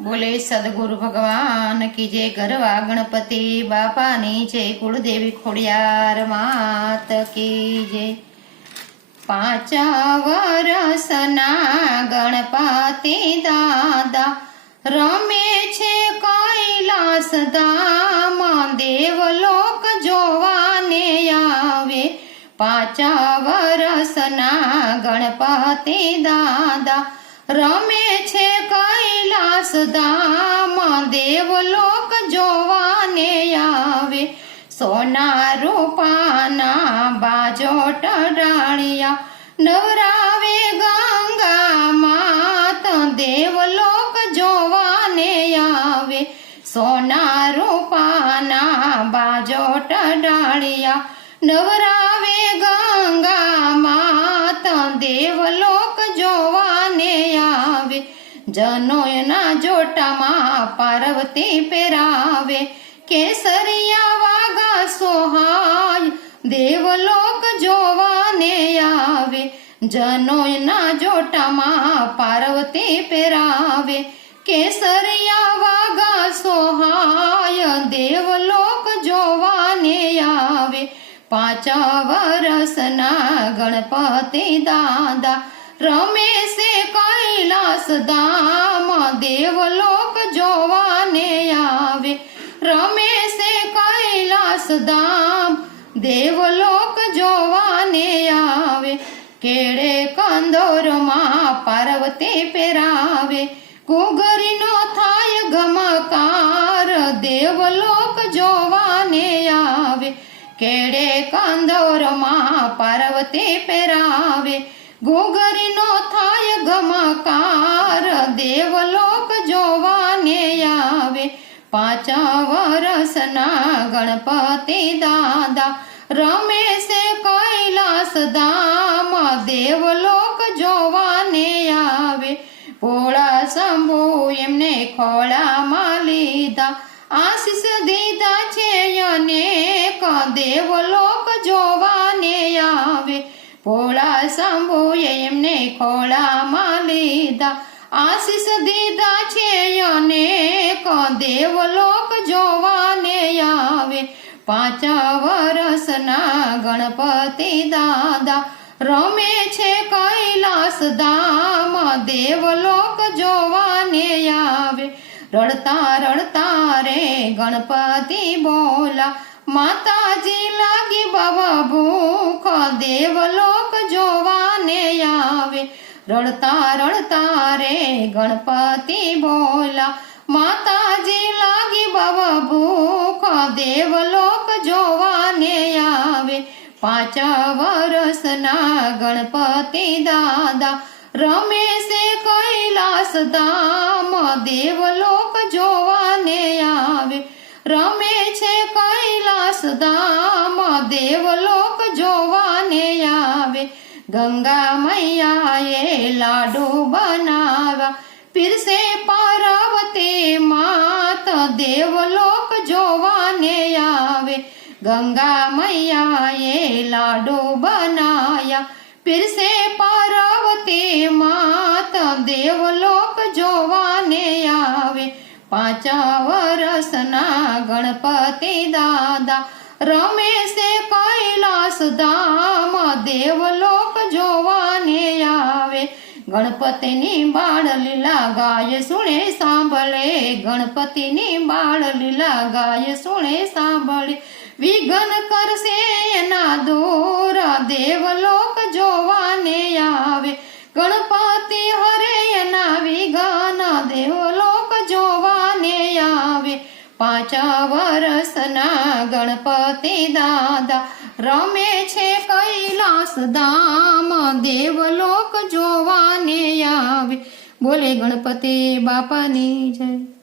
बोले सदगुरु भगवान की जय। गरवा गणपति बापा नी जय। कुलदेवी खोडियार मात की जय। 5 वर्षना गणपति दादा रमे छे कैलास धाम। देवलोक जोवाने आवे 5 वर्षना गणपति दादा रमे छे कैलास धाम। देवलोक जोवाने आवे सोना रूपाना बाजोट डाळिया नवरावे गंगा मात। देवलोक जोवाने आवे सोना रूपाना बाजोट डाळिया नवरावे गंगा मात। देवलोक जोवाने आवे जनोयना जोटामा पार्वती पेरावे केसरिया वागा सोहाय। देवलोक जोवाने आवे जनोयना जोटामा पार्वती पेरावे केसरिया वागा सोहाय। देवलोक जोवाने आवे 5 वर्षना गणपति दादा रमे से कैलास धाम। देवलोक जोवाने आवे रमे से कैलास धाम। देवलोक जोवाने आवे केड़े कंदोर मां पार्वती पेरावे घूघरीनो थाय गमकार। देवलोक जोवाने आवे केड़े कंदोर मां पार्वती पेरावे घूघरीनो थाय गमकार। देवलोक जोवाने आवे 5 वर्षना गणपति दादा रमे से कैलास धाम। देवलोक जोवाने आवे भोळा शंभु एमने खोळामां लीधा आशीष दीधा छे अनेक। देवलोक जोवाने आवे भोळा शंभु एमने खोळामां लीधा आशीष दीधा छे अनेक। देवलोक जोवाने आवे 5 वर्षना गणपति दादा रमे छे कैलास धाम। देवलोक जोवाने आवे रड़ता रड़ता रे गणपति बोला माताजी लागी बाबा भूख। देवलोक जोवाने आवे रड़ता रड़ता रे गणपति बोला माताजी लागी बाबा भूख। देवलोक जोवाने आवे 5 वर्षना गणपति दादा रमे से कैलास धाम। देवलोक जोवाने आवे रमे छे कैलास धाम। देवलोक जोवाने आवे गंगा मैया ये लाडू बनावा फिर से पार्वती मात। देवलोक जोवाने आवे गंगा मैया ये लाडू बनाया फिर से पार्वती मात। देवलोक जोवाने आवे 5 वर्षना गणपति दादा रमे से कैलास धाम। देवलोक जोवाने आवे गणपतिनी बाळ लीला गाय सुणे सांभळे। गणपतिनी बाळ लीला गाय सुणे सांभळे विघ्न करसे एना दूर। देवलोक जोवाने आवे गणपति हरे एना विघ्न। देवलोक जोवाने आवे 5 वर्षना गणपति दादा रमे छे कैलास धाम। देवलोक जोवाने आवे बोले गणपति बापानी जय।